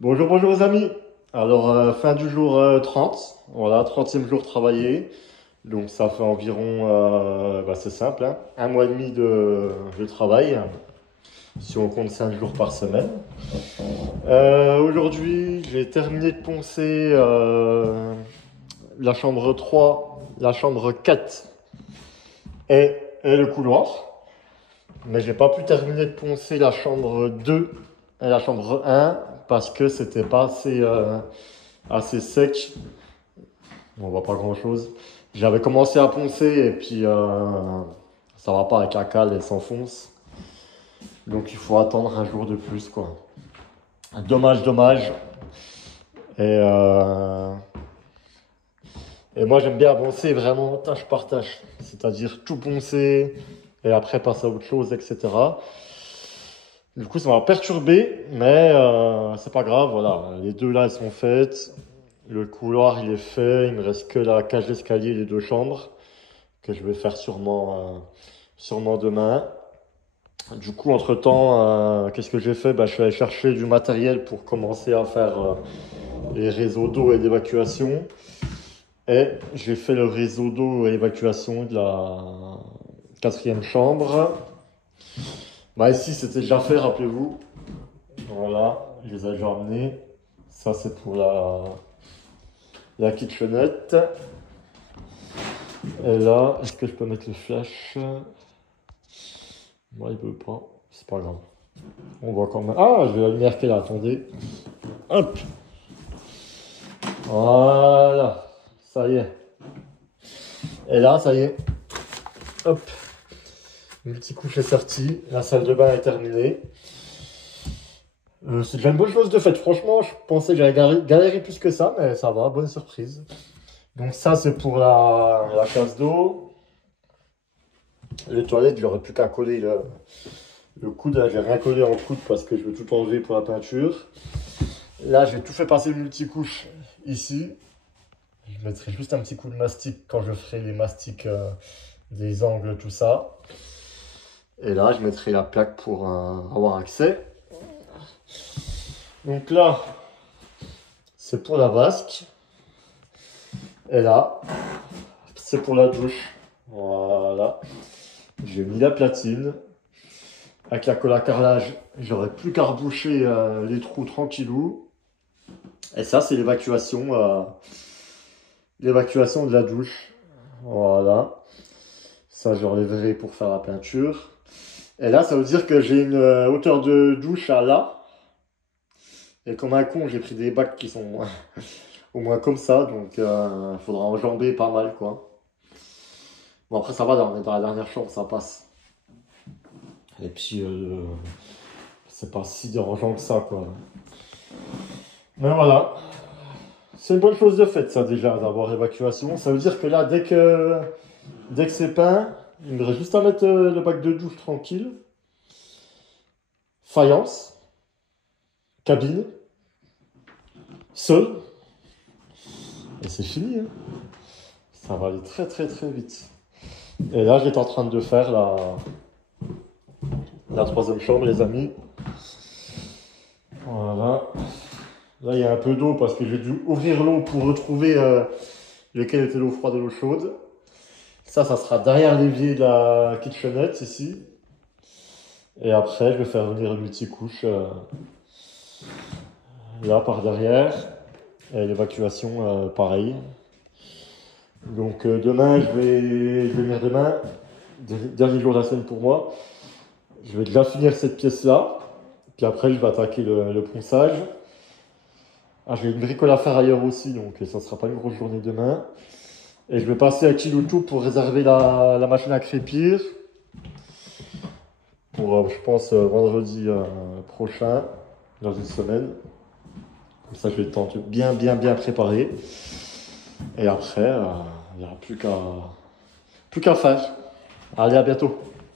Bonjour, bonjour les amis. Alors, fin du jour 30, voilà, 30e jour travaillé. Donc ça fait environ, c'est simple, hein, un mois et demi de travail, si on compte 5 jours par semaine. Aujourd'hui, j'ai terminé de poncer la chambre 3, la chambre 4 et le couloir. Mais j'ai pas pu terminer de poncer la chambre 2 et la chambre 1 parce que c'était pas assez sec. On voit pas grand chose. J'avais commencé à poncer et puis ça va pas avec la cale, elle s'enfonce. Donc il faut attendre un jour de plus quoi. Dommage, dommage. Et, euh, et moi j'aime bien avancer vraiment tâche par tâche. C'est-à-dire tout poncer et après passer à autre chose, etc. Du coup ça m'a perturbé, mais c'est pas grave, voilà. Les deux là elles sont faites. Le couloir il est fait, il me reste que la cage d'escalier et les deux chambres que je vais faire sûrement demain. Du coup, entre-temps, qu'est-ce que j'ai fait? Je suis allé chercher du matériel pour commencer à faire les réseaux d'eau et d'évacuation. Et j'ai fait le réseau d'eau et évacuation de la quatrième chambre. Ici, c'était déjà fait, rappelez-vous. Voilà, je les ai déjà amenés. Ça, c'est pour la kitchenette. Et là, est-ce que je peux mettre le flash? Moi, il veut pas. C'est pas grave. On voit quand même. Ah, je vais la lumière qu'elle a. Attendez. Hop. Voilà. Ça y est. Et là, ça y est. Hop. Le petit couche est sorti. La salle de bain est terminée. C'est déjà une bonne chose de fait. Franchement, je pensais que j'allais galérer plus que ça, mais ça va. Bonne surprise. Donc ça, c'est pour la case d'eau. Les toilettes, j'aurais plus qu'à coller le coude. J'ai rien collé en coude parce que je veux tout enlever pour la peinture. Là, j'ai tout fait passer le multicouche ici. Je mettrai juste un petit coup de mastic quand je ferai les mastiques des angles, tout ça. Et là, je mettrai la plaque pour avoir accès. Donc là, c'est pour la vasque. Et là, c'est pour la douche. Voilà. J'ai mis la platine. Avec la colle à carrelage, j'aurai plus qu'à reboucher les trous tranquillou. Et ça, c'est l'évacuation de la douche. Voilà. Ça, je relèverai pour faire la peinture. Et là, ça veut dire que j'ai une hauteur de douche à là. Et comme un con, j'ai pris des bacs qui sont au moins comme ça. Donc, il faudra enjamber pas mal, quoi. Bon, après, ça va, on est dans la dernière chambre, ça passe. Et puis, c'est pas si dérangeant que ça, quoi. Mais voilà. C'est une bonne chose de fait, ça, déjà, d'avoir l'évacuation. Ça veut dire que là, dès que c'est peint, il me reste juste à mettre le bac de douche tranquille. Faïence. Cabine. Sol. Et c'est fini, hein. Ça va aller très très très vite. Et là, j'étais en train de faire la troisième chambre, les amis. Voilà. Là, il y a un peu d'eau parce que j'ai dû ouvrir l'eau pour retrouver lequel était l'eau froide et l'eau chaude. Ça sera derrière l'évier de la kitchenette, ici. Et après, je vais faire venir une multicouche là, par derrière. Et l'évacuation, pareil. Donc demain, je vais venir demain. Dernier jour de la semaine pour moi. Je vais déjà finir cette pièce-là. Puis après, je vais attaquer le ponçage. Ah, j'ai une bricole à faire ailleurs aussi, donc ça ne sera pas une grosse journée demain. Et je vais passer à Kiloutou pour réserver la machine à crépir. Pour, je pense, vendredi prochain, dans une semaine. Comme ça, je vais le temps de bien préparer. Et après, il n'y aura plus qu'à faire. Allez, à bientôt.